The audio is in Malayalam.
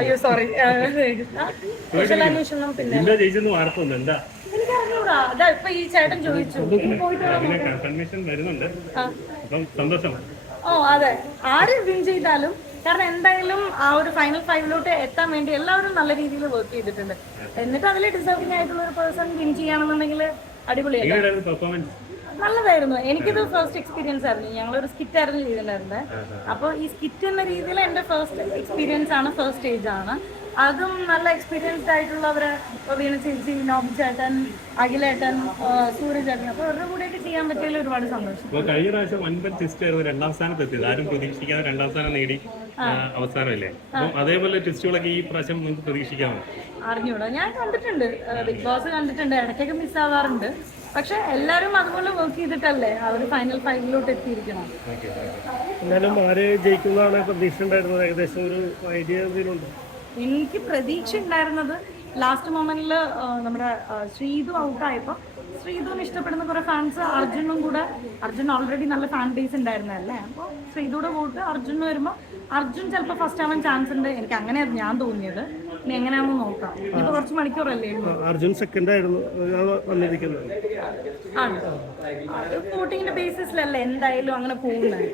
അയ്യോ സോറി കുശലാന്വേഷണം പിന്നെ എനിക്ക് അറിഞ്ഞൂടാ. അതാ ഇപ്പൊ ഈ ചേട്ടൻ ചോദിച്ചു ഓ അതെ, ആര് വിൻ ചെയ്താലും കാരണം എന്തായാലും ആ ഒരു ഫൈനൽ ഫൈവിലോട്ട് എത്താൻ വേണ്ടി എല്ലാവരും നല്ല രീതിയിൽ വർക്ക് ചെയ്തിട്ടുണ്ട്. എന്നിട്ട് അതിൽ ഡിസേർവിംഗ് ആയിട്ടുള്ള ഒരു പേഴ്സൺ വിൻ ചെയ്യുകയാണെന്നുണ്ടെങ്കിൽ അടിപൊളിയായിരുന്നു. നല്ലതായിരുന്നു. എനിക്കിത് ഫസ്റ്റ് എക്സ്പീരിയൻസ് ആയിരുന്നു. ഞങ്ങളൊരു സ്കിറ്റ് ആയിരുന്നു ചെയ്തിട്ടുണ്ടായിരുന്നത്. അപ്പോൾ ഈ സ്കിറ്റ് എന്ന രീതിയിൽ എൻ്റെ ഫസ്റ്റ് എക്സ്പീരിയൻസ് ആണ്, ഫസ്റ്റ് സ്റ്റേജ് ആണ്. അതും നല്ല എക്സ്പീരിയൻസ്ഡ് ആയിട്ടുള്ളവര് വീണ ചേച്ചി, നോബി ചേട്ടൻ, അഖിലേട്ടൻ, സൂര്യ ചേട്ടൻ, അപ്പോൾ അവരുടെ കൂടെയൊക്കെ ചെയ്യാൻ പറ്റിയതിൽ ഒരുപാട് സന്തോഷം. കഴിഞ്ഞ പ്രാവശ്യം വൻപൻ ട്വിസ്റ്റ് രണ്ടാം സ്ഥാനത്ത് എത്തിയത്, ആരും പ്രതീക്ഷിക്കാതെ രണ്ടാം സ്ഥാനം നേടി അവസാനമല്ലേ? അതേപോലെ ട്വിസ്റ്റുകളൊക്കെ ഈ പ്രാവശ്യം നിങ്ങൾക്ക് പ്രതീക്ഷിക്കാമോ? അറിഞ്ഞൂടാ, ഞാൻ കണ്ടിട്ടുണ്ട്, ബിഗ് ബോസ് കണ്ടിട്ടുണ്ട്, ഇടയ്ക്കൊക്കെ മിസ്സാവാറുണ്ട്. പക്ഷെ എല്ലാരും അതുപോലെ വർക്ക് ചെയ്തിട്ടല്ലേ അവർ ഫൈനൽ ഫൈവിലോട്ട് എത്തിയിരിക്കണം. എന്നാലും ആര് ജയിക്കുന്നതാണ് പ്രതീക്ഷ ഉണ്ടായിരുന്നത്? ഏകദേശം ഒരു ഐഡിയ എന്തെങ്കിലും? എനിക്ക് പ്രതീക്ഷ ഉണ്ടായിരുന്നത് ലാസ്റ്റ് മൊമെന്റിൽ നമ്മുടെ ശ്രീതു ഔട്ടായപ്പോൾ ശ്രീതുവിന് ഇഷ്ടപ്പെടുന്ന കുറെ ഫാൻസ് അർജുനും കൂടെ, അർജുൻ ഓൾറെഡി നല്ല ഫാൻ ബേസ് ഉണ്ടായിരുന്നല്ലേ, അപ്പോൾ ശ്രീതുയുടെ വോട്ട് അർജുന് വരുമ്പോൾ അർജുൻ ചിലപ്പോൾ ഫസ്റ്റ് ആവാൻ ചാൻസ് ഉണ്ട്. എനിക്ക് അങ്ങനെയാണ് ഞാൻ തോന്നിയത്. ഇനി എങ്ങനെയാണെന്ന് നോക്കാം. ഇപ്പൊ കുറച്ച് മണിക്കൂറല്ലേ അർജുൻ സെക്കൻഡ് ആയിരുന്നു വന്നിരിക്കുന്നത്. ആണ് വോട്ടിങ്ങിന്റെ ബേസിസിലല്ലേ എന്തായാലും അങ്ങനെ പോകുന്നത്.